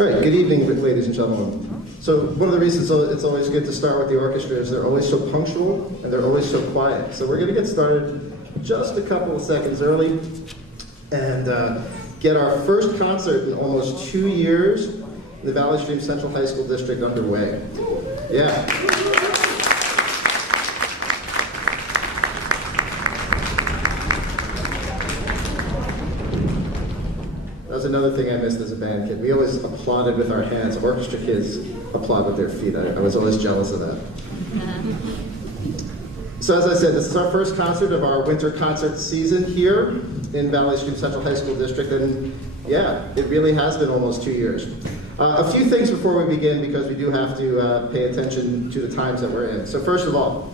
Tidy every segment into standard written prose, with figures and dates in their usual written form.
All right, good evening, ladies and gentlemen. So one of the reasons it's always good to start with the orchestra is they're always so punctual and they're always so quiet. So we're going to get started just a couple of seconds early and get our first concert in almost 2 years in the Valley Stream Central High School District underway. Yeah. That was another thing I missed as a band kid. We always applauded with our hands. Orchestra kids applaud with their feet. I was always jealous of that. So as I said, this is our first concert of our winter concert season here in Valley Stream Central High School District, and yeah, it really has been almost 2 years. A few things before we begin, because we do have to pay attention to the times that we're in. So first of all,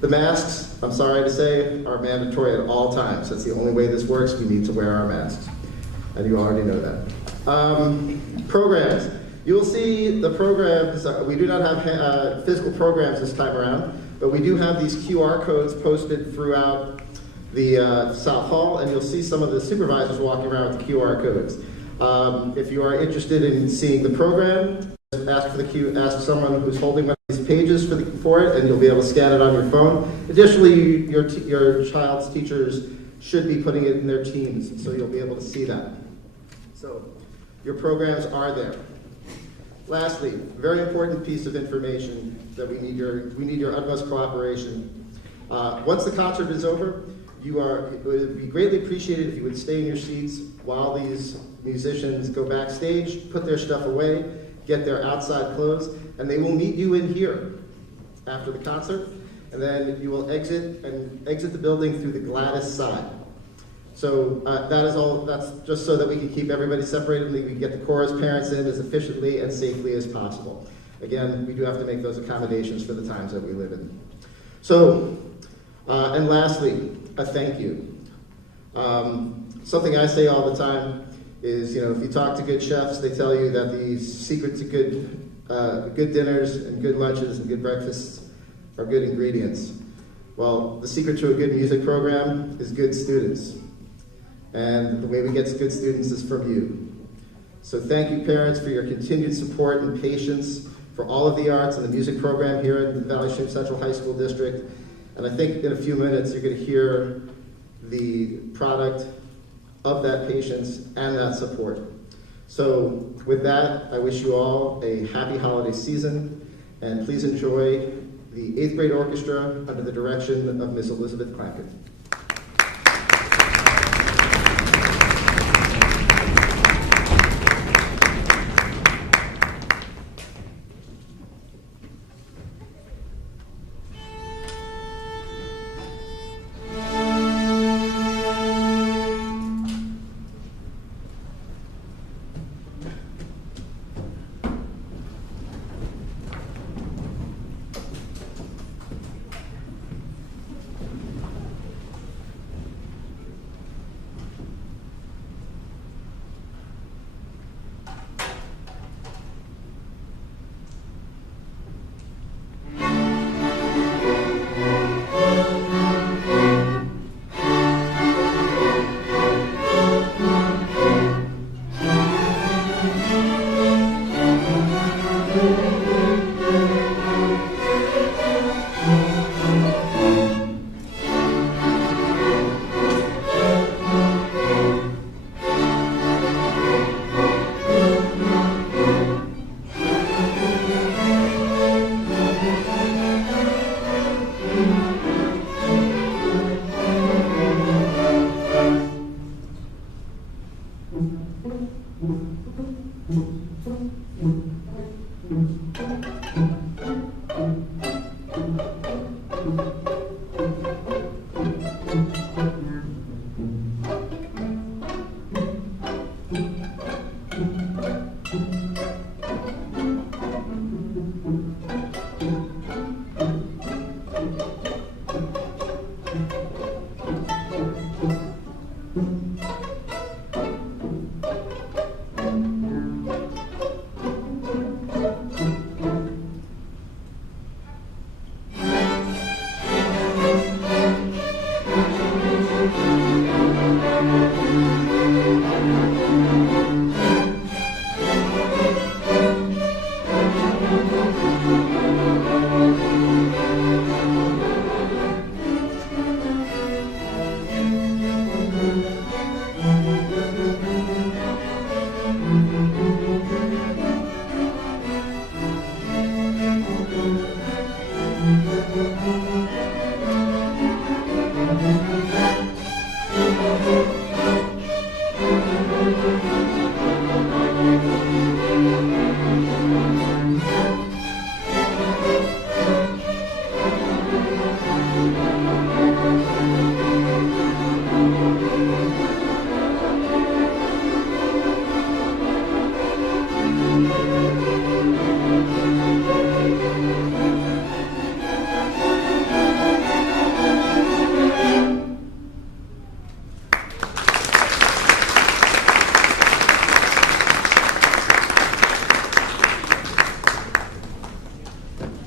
the masks, I'm sorry to say, are mandatory at all times. That's the only way this works. We need to wear our masks. And you already know that. Programs. You will see the programs. We do not have physical programs this time around, but we do have these QR codes posted throughout the South Hall, and you'll see some of the supervisors walking around with the QR codes. If you are interested in seeing the program, ask someone who's holding one of these pages for it, and you'll be able to scan it on your phone. Additionally, your child's teachers should be putting it in their Teams, so you'll be able to see that. So your programs are there. Lastly, very important piece of information that we need your utmost cooperation. Once the concert is over, it would be greatly appreciated if you would stay in your seats while these musicians go backstage, put their stuff away, get their outside clothes, and they will meet you in here after the concert, and then you will exit the building through the Gladys side. So that's just so that we can keep everybody separated and we can get the chorus parents in as efficiently and safely as possible. Again, we do have to make those accommodations for the times that we live in. So, and lastly, a thank you. Something I say all the time is, if you talk to good chefs, they tell you that the secret to good dinners and good lunches and good breakfasts are good ingredients. Well, the secret to a good music program is good students. And the way we get good students is from you. So thank you, parents, for your continued support and patience for all of the arts and the music program here in the Valley Stream Central High School District. And I think in a few minutes you're going to hear the product of that patience and that support. So with that, I wish you all a happy holiday season, and please enjoy the 8th grade orchestra under the direction of Miss Elizabeth Clankin.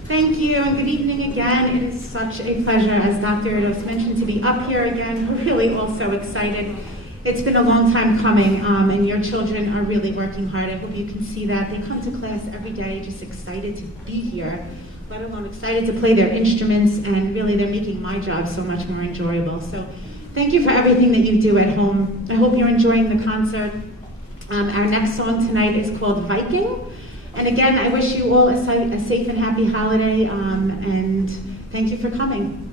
Thank you, and good evening again. It is such a pleasure, as Dr. Erdos mentioned, to be up here again. We're really all so excited. It's been a long time coming, and your children are really working hard. I hope you can see that. They come to class every day just excited to be here, let alone excited to play their instruments, and really they're making my job so much more enjoyable. So thank you for everything that you do at home. I hope you're enjoying the concert. Our next song tonight is called Viking. And again, I wish you all a safe and happy holiday, and thank you for coming.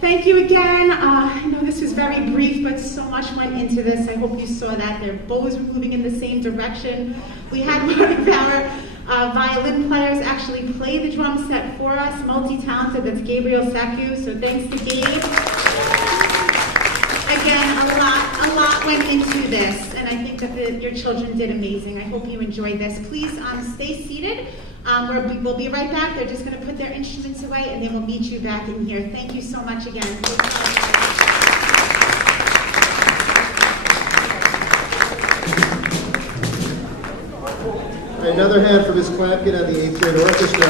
Thank you again. I know this was very brief, but so much went into this. I hope you saw that. Their bows were moving in the same direction. We had one of our violin players actually play the drum set for us, multi-talented. That's Gabriel Saku, so thanks to Gabe. Again, a lot went into this, and I think that your children did amazing. I hope you enjoyed this. Please stay seated. We'll be right back. They're just going to put their instruments away, and then we'll meet you back in here. Thank you so much again. Another hand for Ms. Klapkin and the 8th grade orchestra.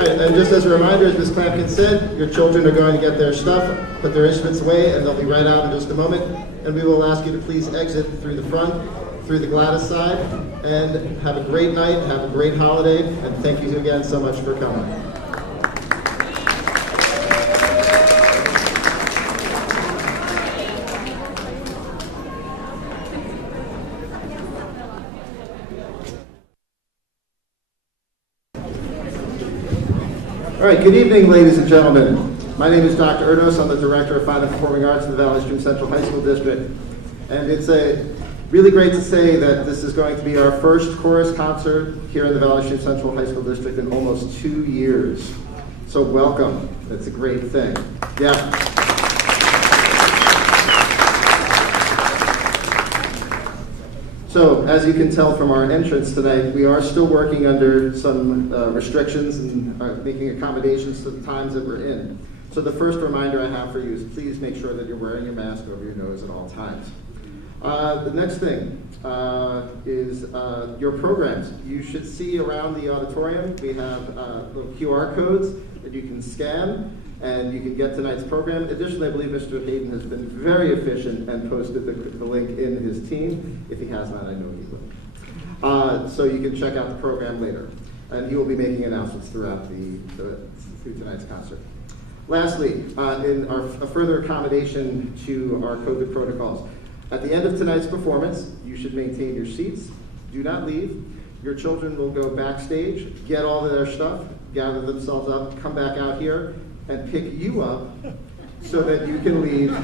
And just as a reminder, as Ms. Klapkin said, your children are going to get their stuff, put their instruments away, and they'll be right out in just a moment. And we will ask you to please exit through the front through the Gladys side, and have a great night, have a great holiday, and thank you again so much for coming. All right, good evening, ladies and gentlemen. My name is Dr. Erdos. I'm the Director of Fine and Performing Arts in the Valley Stream Central High School District. And it's really great to say that this is going to be our first chorus concert here in the Valley Stream Central High School District in almost 2 years. So welcome. It's a great thing. Yeah. So, as you can tell from our entrance tonight, we are still working under some restrictions and making accommodations to the times that we're in. So the first reminder I have for you is please make sure that you're wearing your mask over your nose at all times. The next thing is your programs. You should see around the auditorium, we have little QR codes that you can scan and you can get tonight's program. Additionally, I believe Mr. Hayden has been very efficient and posted the link in his team. If he has not, I know he will. So you can check out the program later. And he will be making announcements throughout through tonight's concert. Lastly, in a further accommodation to our COVID protocols, at the end of tonight's performance, you should maintain your seats. Do not leave. Your children will go backstage, get all of their stuff, gather themselves up, come back out here, and pick you up so that you can leave,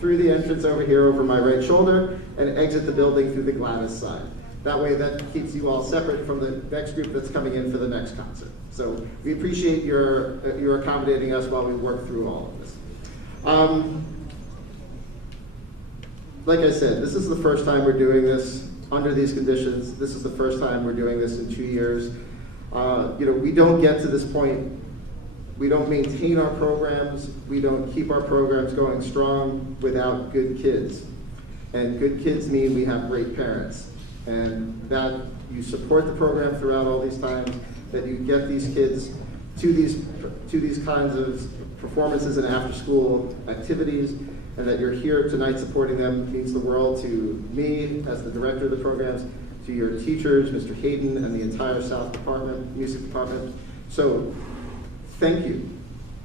through the entrance over here over my right shoulder and exit the building through the Gladys side. That way that keeps you all separate from the next group that's coming in for the next concert. So we appreciate your accommodating us while we work through all of this. Like I said, this is the first time we're doing this under these conditions. This is the first time we're doing this in 2 years. We don't get to this point. We don't maintain our programs. We don't keep our programs going strong without good kids. And good kids mean we have great parents. And that you support the program throughout all these times, that you get these kids to these kinds of performances and after-school activities, and that you're here tonight supporting them means the world to me as the director of the programs, to your teachers, Mr. Hayden, and the entire South Department, Music Department. So, thank you.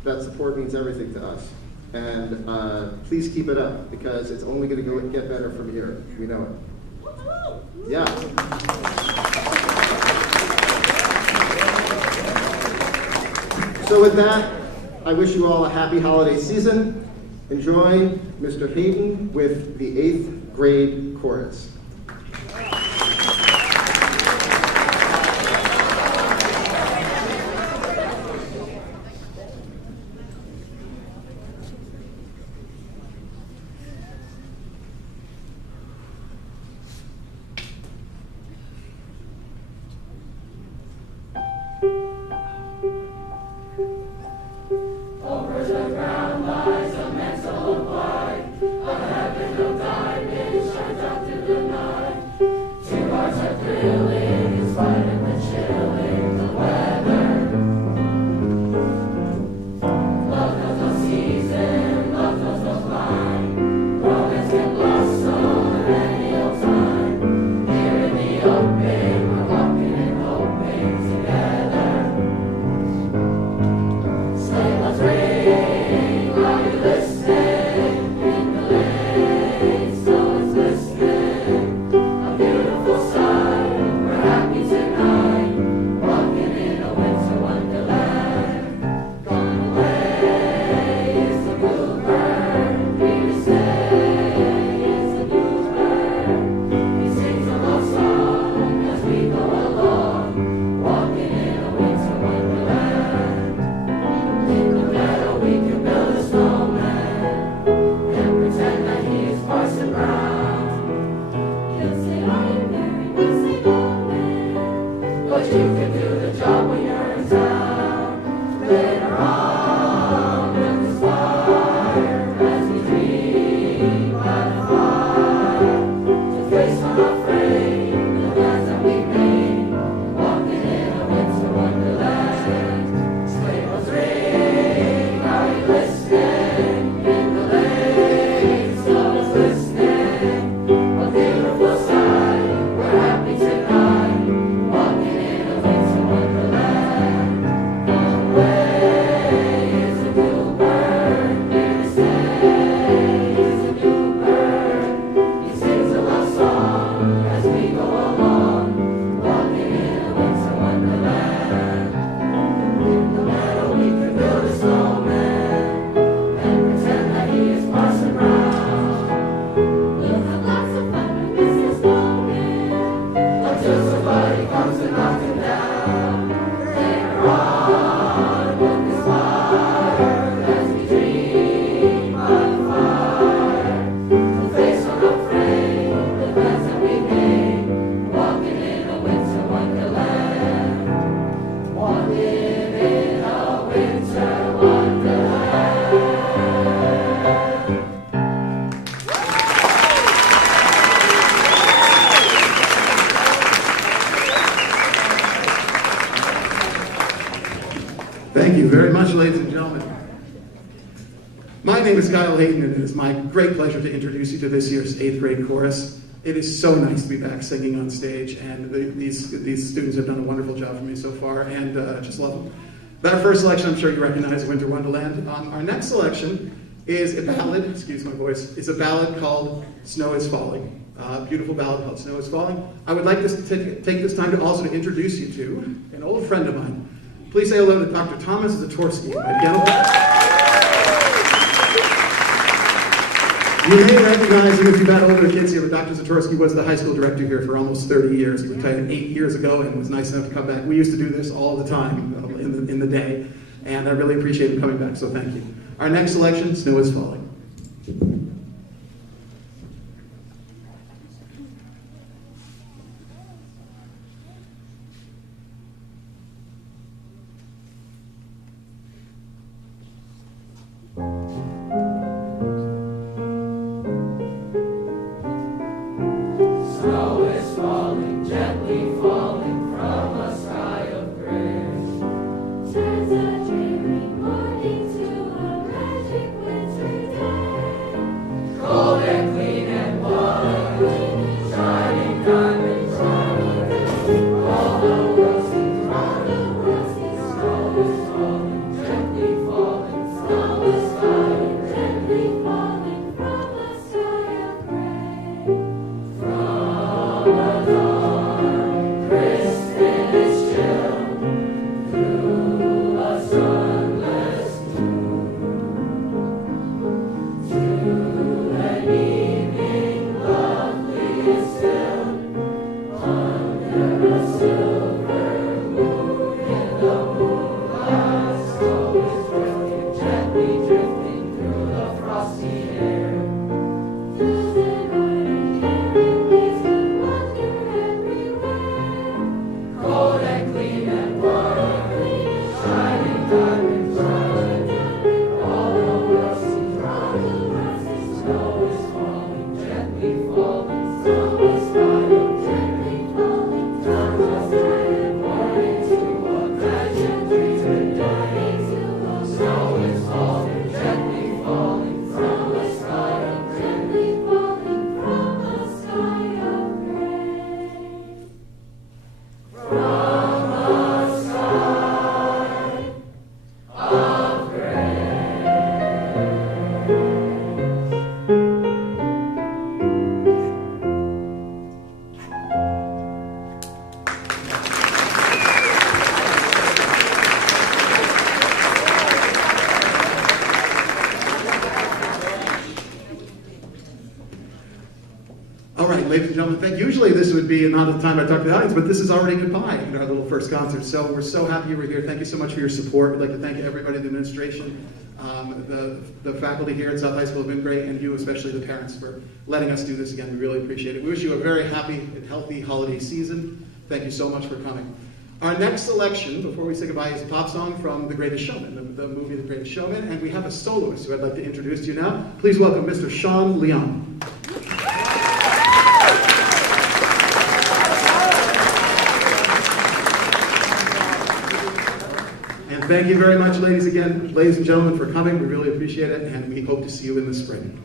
That support means everything to us. And please keep it up, because it's only going to get better from here. We know it. Yeah. So with that, I wish you all a happy holiday season. Enjoy Mr. Hayden with the 8th grade chorus. Listening, in the lane, so it's listening. Thank you very much, ladies and gentlemen. My name is Kyle Hayden, and it is my great pleasure to introduce you to this year's 8th grade chorus. It is so nice to be back singing on stage, and these students have done a wonderful job for me so far, and just love them. That first selection, I'm sure you recognize, Winter Wonderland. Our next selection is a ballad, excuse my voice, it's a ballad called Snow is Falling. Beautiful ballad called Snow is Falling. I would like to take this time to also introduce you to an old friend of mine. Please say hello to Dr. Thomas Zatorsky. You may recognize him if you've had older kids here, but Dr. Zatorsky was the high school director here for almost 30 years. He retired 8 years ago and was nice enough to come back. We used to do this all the time in the day, and I really appreciate him coming back, so thank you. Our next selection, Snow is Falling. Ladies and gentlemen, thank you. Usually this would be not the time I talk to the audience, but this is already goodbye in our little first concert. So we're so happy you were here. Thank you so much for your support. We'd like to thank everybody in the administration, the faculty here at South High School have been great, and you, especially the parents, for letting us do this again. We really appreciate it. We wish you a very happy and healthy holiday season. Thank you so much for coming. Our next selection, before we say goodbye, is a pop song from The Greatest Showman, the movie The Greatest Showman, and we have a soloist who I'd like to introduce to you now. Please welcome Mr. Sean Leon. Thank you very much, ladies and gentlemen, for coming. We really appreciate it, and we hope to see you in the spring.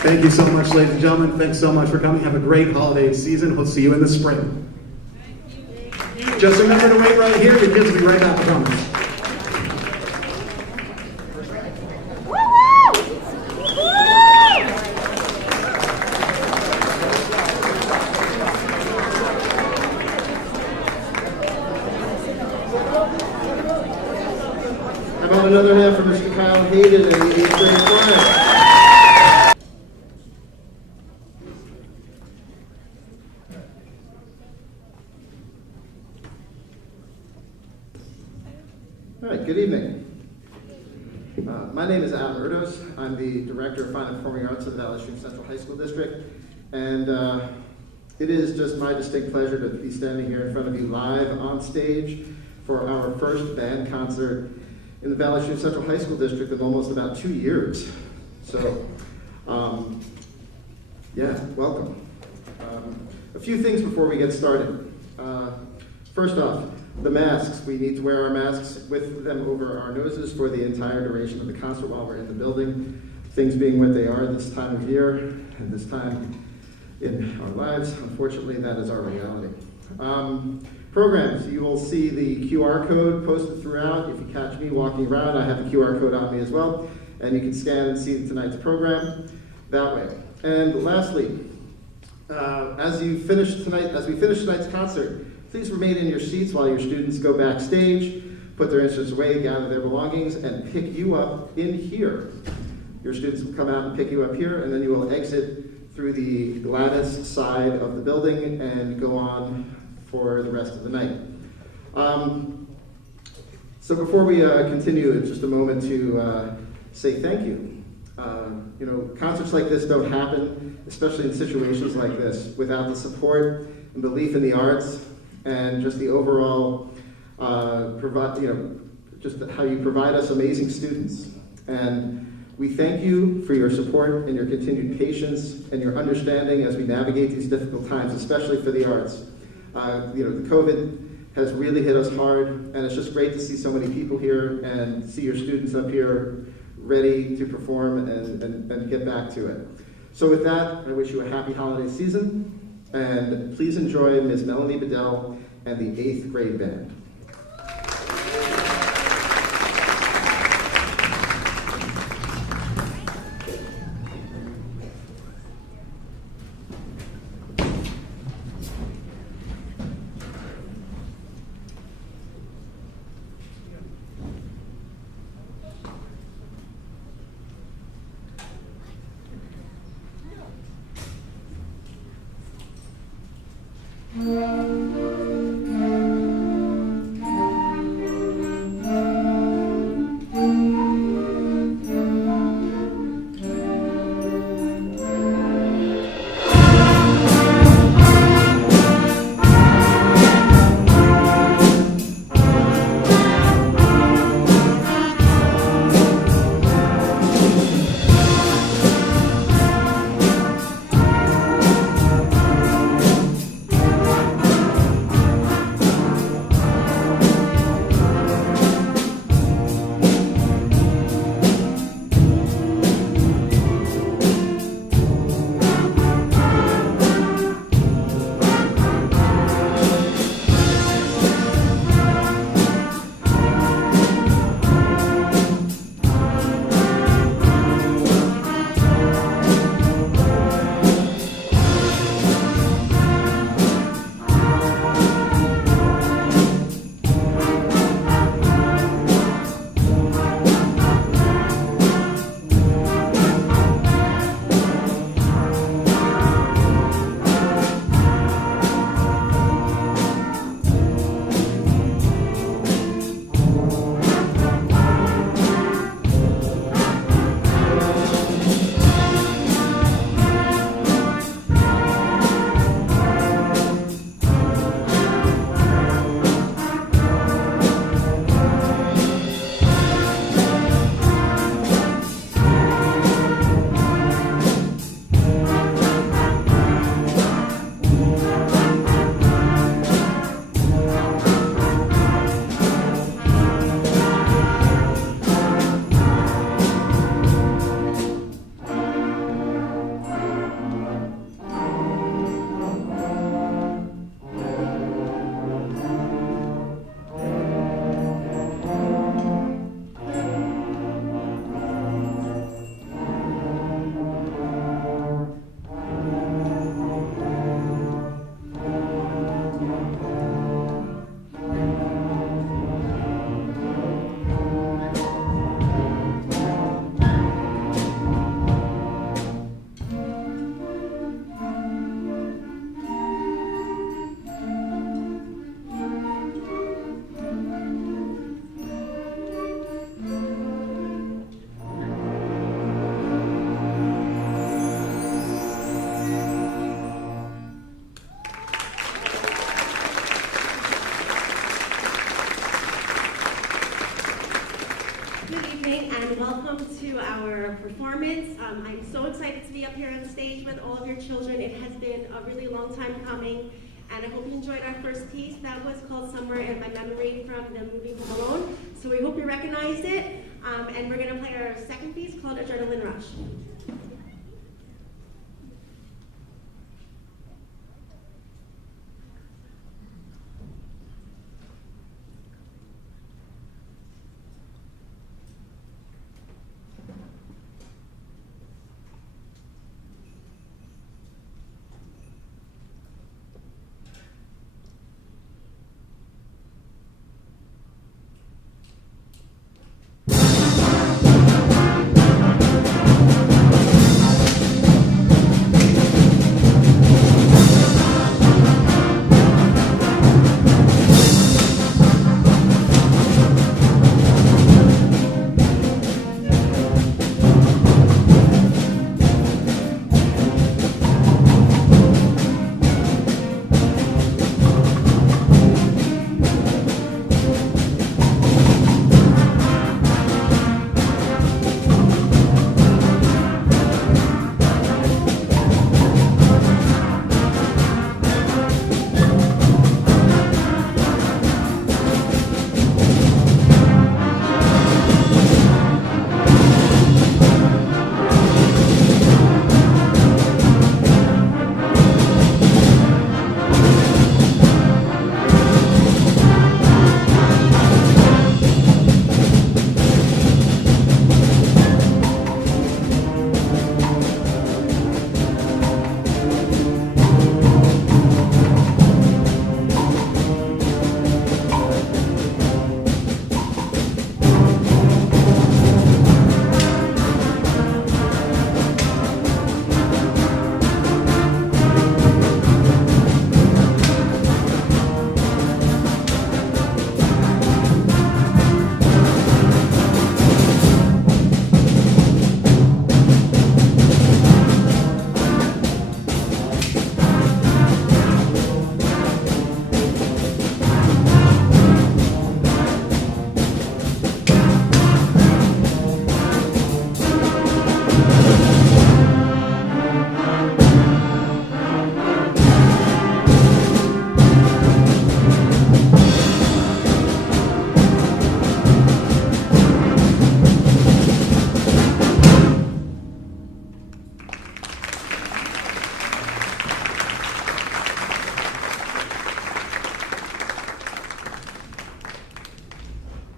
Thank you so much, ladies and gentlemen. Thanks so much for coming. Have a great holiday season. We'll see you in the spring. Just remember to wait right here. Your kids will be right back, I promise. How about another hand for Mr. Kyle Hayden and the 8th grade choir? All right, good evening. My name is Adam Erdos. I'm the Director of Fine and Performing Arts of the Valley Stream Central High School District. And it is just my distinct pleasure to be standing here in front of you live on stage for our first band concert in the Valley Stream Central High School District in almost about 2 years. So, yeah, welcome. A few things before we get started. First off, the masks. We need to wear our masks with them over our noses for the entire duration of the concert while we're in the building. Things being what they are this time of year and this time in our lives, unfortunately, that is our reality. Programs, you will see the QR code posted throughout. If you catch me walking around, I have the QR code on me as well, and you can scan and see tonight's program that way. And lastly, as we finish tonight's concert, please remain in your seats while your students go backstage, put their instruments away, gather their belongings, and pick you up in here. Your students will come out and pick you up here, and then you will exit through the Gladys side of the building and go on for the rest of the night. So before we continue, it's just a moment to say thank you. You know, concerts like this don't happen, especially in situations like this, without the support and belief in the arts and just the overall just how you provide us amazing students. And we thank you for your support and your continued patience and your understanding as we navigate these difficult times, especially for the arts. The COVID has really hit us hard, and it's just great to see so many people here and see your students up here ready to perform and get back to it. So with that, I wish you a happy holiday season, and please enjoy Ms. Melanie Bedell and the 8th grade band. Good evening and welcome to our performance. I'm so excited to be up here on stage with all of your children. It has been a really long time coming, and I hope you enjoyed our first piece. That was called Somewhere in My Memory from the movie Home Alone. So we hope you recognized it, and we're going to play our second piece called Adrenaline Rush.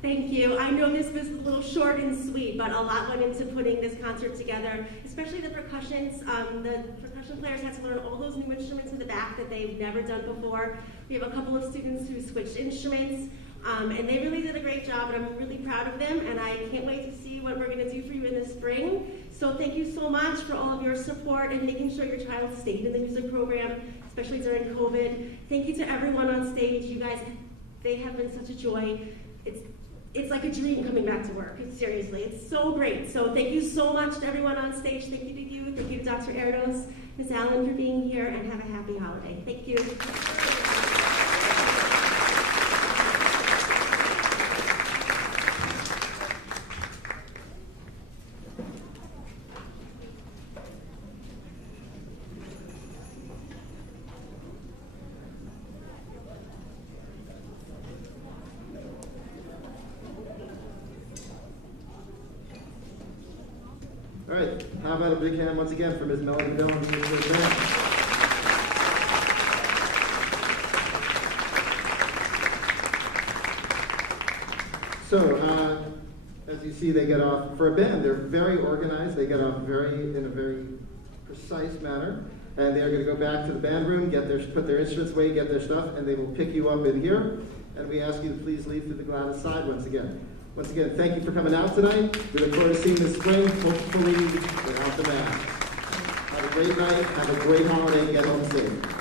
Thank you. I know this was a little short and sweet, but a lot went into putting this concert together, especially the percussions. The percussion players had to learn all those new instruments in the back that they've never done before. We have a couple of students who switched instruments, and they really did a great job, and I'm really proud of them, and I can't wait to see what we're going to do for you in the spring. So thank you so much for all of your support and making sure your child stayed in the music program, especially during COVID. Thank you to everyone on stage. You guys, they have been such a joy. It's like a dream coming back to work. Seriously, it's so great. So thank you so much to everyone on stage. Thank you to you. Thank you to Dr. Erdos, Ms. Allen for being here, and have a happy holiday. Thank you. All right, how about a big hand once again for Ms. Melody Bell and the Music Band. So, as you see, they get off, for a band, they're very organized. They get off in a very precise manner. And they are going to go back to the band room, put their instruments away, get their stuff, and they will pick you up in here. And we ask you to please leave through the Gladys side once again. Once again, thank you for coming out tonight. We look forward to seeing you this spring, hopefully without the mask. Have a great night, have a great holiday, get home safe.